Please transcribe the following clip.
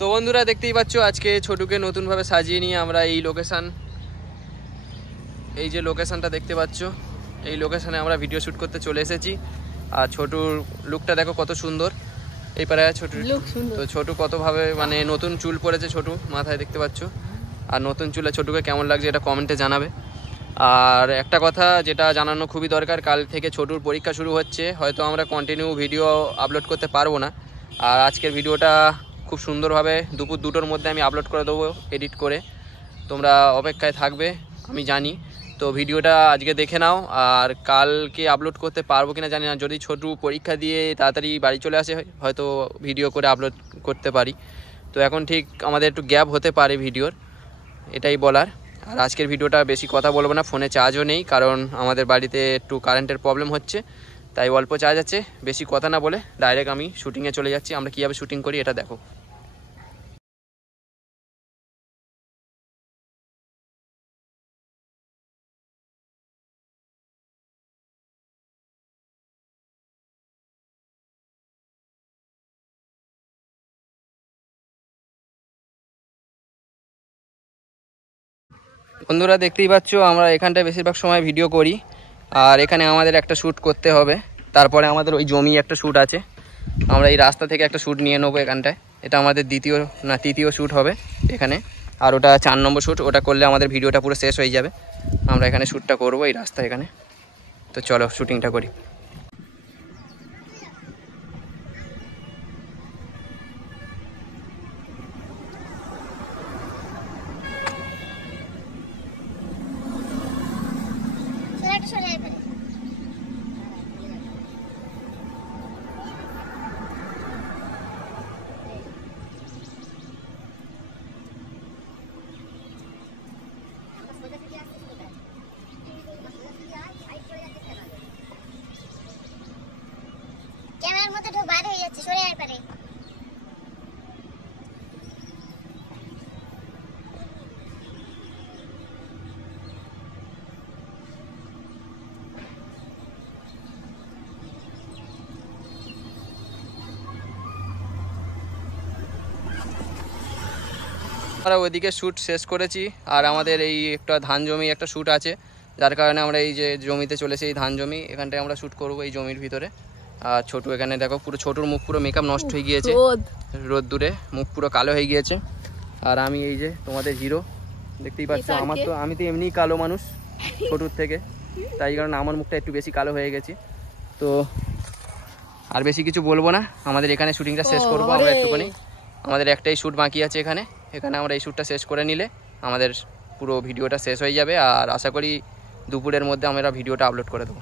তো বন্ধুরা দেখতেই পাচ্ছ আজকে ছোটুকে নতুনভাবে সাজিয়ে নিয়ে আমরা এই যে লোকেশনটা দেখতে পাচ্ছ এই লোকেশনে আমরা ভিডিও শ্যুট করতে চলে এসেছি। আর ছোটুর লুকটা দেখো কত সুন্দর, এই পারে ছোটু তো ছোটু কতভাবে মানে নতুন চুল পড়েছে ছোটু মাথায় দেখতে পাচ্ছ। আর নতুন চুলে ছোটুকে কেমন লাগছে এটা কমেন্টে জানাবে। আর একটা কথা যেটা জানানো খুবই দরকার, কাল থেকে ছোটুর পরীক্ষা শুরু হচ্ছে, হয়তো আমরা কন্টিনিউ ভিডিও আপলোড করতে পারবো না। আর আজকের ভিডিওটা খুব সুন্দরভাবে দুপুর 2টোর মধ্যে আমি আপলোড করে দেবো এডিট করে, তোমরা অপেক্ষায় থাকবে আমি জানি। তো ভিডিওটা আজকে দেখে নাও, আর কালকে আপলোড করতে পারবো কিনা জানি না। যদি ছোটু পরীক্ষা দিয়ে তাড়াতাড়ি বাড়ি চলে আসে হয়তো ভিডিও করে আপলোড করতে পারি। তো এখন ঠিক আমাদের একটু গ্যাপ হতে পারে ভিডিওর, এটাই বলার। আর আজকের ভিডিওটা বেশি কথা বলবো না, ফোনে চার্জও নেই, কারণ আমাদের বাড়িতে একটু কারেন্টের প্রবলেম হচ্ছে, তাই অল্প চার্জ আছে। বেশি কথা না বলে ডাইরেক্ট আমি শুটিংয়ে চলে যাচ্ছি। আমরা কীভাবে শুটিং করি এটা দেখো। বন্ধুরা দেখতেই পাচ্ছ আমরা এখানটায় বেশিরভাগ সময় ভিডিও করি, আর এখানে আমাদের একটা শ্যুট করতে হবে। তারপরে আমাদের ওই জমি একটা শ্যুট আছে, আমরা এই রাস্তা থেকে একটা শ্যুট নিয়ে নেবো এখানটায়। এটা আমাদের তৃতীয় শ্যুট হবে এখানে, আর ওটা 4 নম্বর শ্যুট। ওটা করলে আমাদের ভিডিওটা পুরো শেষ হয়ে যাবে। আমরা এখানে শ্যুটটা করবো এই রাস্তা এখানে। তো চলো শ্যুটিংটা করি। ক্যামেরার মধ্যে ঢোক বাইরে হয়ে যাচ্ছে, সরে আয় পারে। আমরা ওইদিকে শ্যুট শেষ করেছি, আর আমাদের এই একটা ধান জমি একটা শ্যুট আছে, যার কারণে আমরা এই যে জমিতে চলেছি, এই ধান জমি এখানটায় আমরা শ্যুট করবো এই জমির ভিতরে। আর ছোটু এখানে দেখো পুরো ছোটুর মুখ পুরো মেকআপ নষ্ট হয়ে গিয়েছে, রোদ্দুরে মুখ পুরো কালো হয়ে গিয়েছে। আর আমি এই যে তোমাদের হিরো দেখতেই পাচ্ছ, আমি তো এমনিই কালো মানুষ ছোটুর থেকে, তাই কারণে আমার মুখটা একটু বেশি কালো হয়ে গেছে। তো আর বেশি কিছু বলবো না, আমাদের এখানে শুটিংটা শেষ করবো আমরা একটুখানি। আমাদের একটাই শ্যুট বাকি আছে এখানে আমরা এই শ্যুটটা শেষ করে নিলে আমাদের পুরো ভিডিওটা শেষ হয়ে যাবে। আর আশা করি দুপুরের মধ্যে আমরা ভিডিওটা আপলোড করে দেবো।